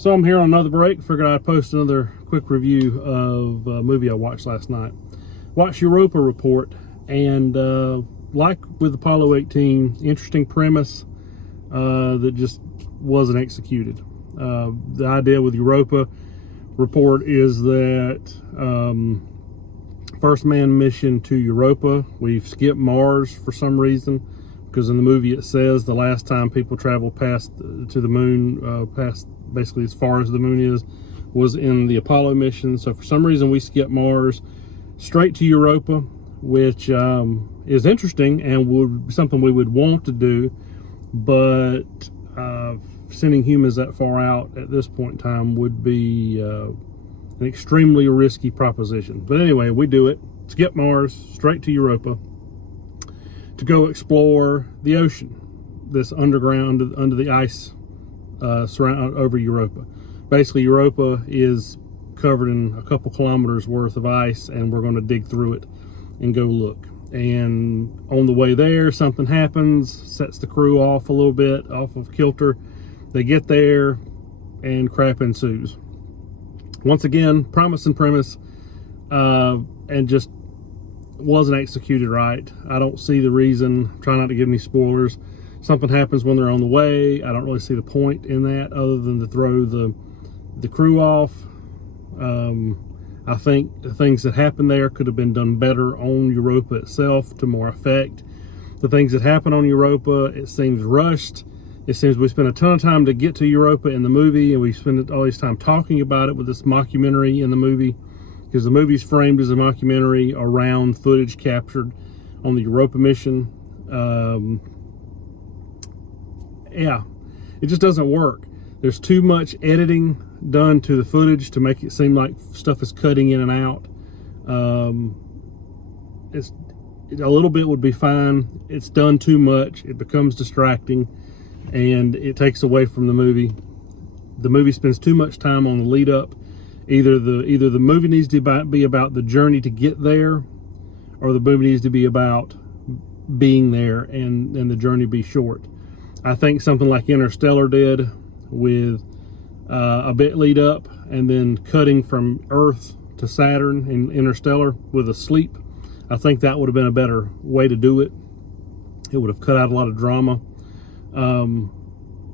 So I'm here on another break. Figured I'd post another quick review of a movie I watched last night. Watched Europa Report, and like with Apollo 18, interesting premise that just wasn't executed. The idea with Europa Report is that first manned mission to Europa. We've skipped Mars for some reason, because in the movie it says the last time people traveled past to the moon, past basically as far as the moon is, was in the Apollo mission. So for some reason we skipped Mars straight to Europa, which is interesting and would be something we would want to do, but sending humans that far out at this point in time would be an extremely risky proposition. But anyway, we do it. Skip Mars, straight to Europa, to go explore the ocean, this underground, under the ice surround over Europa. Basically, Europa is covered in a couple kilometers worth of ice, and we're going to dig through it and go look. And on the way there, something happens, sets the crew off a little bit, off of kilter. They get there, and crap ensues. Once again, promising premise, and just wasn't executed right. I don't see the reason. Try not to give any spoilers. Something happens when they're on the way. I don't really see the point in that, other than to throw the crew off. I think the things that happened there could have been done better on Europa itself to more effect. The things that happen on Europa, it seems rushed. It seems we spent a ton of time to get to Europa in the movie, and we spent all this time talking about it with this mockumentary in the movie, because the movie's framed as a mockumentary around footage captured on the Europa mission. Yeah, it just doesn't work. There's too much editing done to the footage to make it seem like stuff is cutting in and out. A little bit would be fine. It's done too much. It becomes distracting, and it takes away from the movie. The movie spends too much time on the lead up. Either the movie needs to be about the journey to get there, or the movie needs to be about being there and the journey be short. I think something like Interstellar did, with a bit lead up and then cutting from Earth to Saturn in Interstellar with a sleep. I think that would have been a better way to do it. It would have cut out a lot of drama. And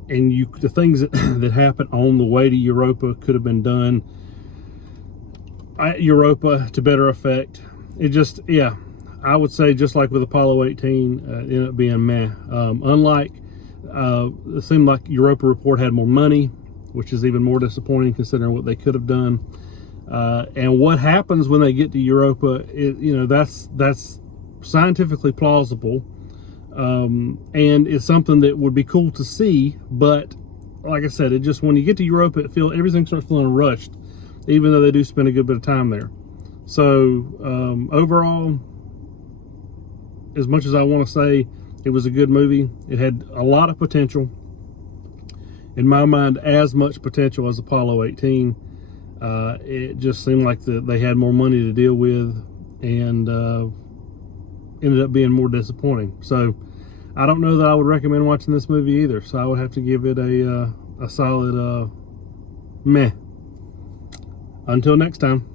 the things that happen on the way to Europa could have been done at Europa to better effect. It just, yeah, I would say just like with Apollo 18, it ended up being meh. It seemed like Europa Report had more money, which is even more disappointing considering what they could have done. And what happens when they get to Europa, that's scientifically plausible, and it's something that would be cool to see. But like I said, it just, when you get to Europa, everything starts feeling rushed, even though they do spend a good bit of time there. So overall, as much as I want to say it was a good movie, it had a lot of potential. In my mind, as much potential as Apollo 18. It just seemed like they had more money to deal with, and ended up being more disappointing. So I don't know that I would recommend watching this movie either. So I would have to give it a solid meh. Until next time.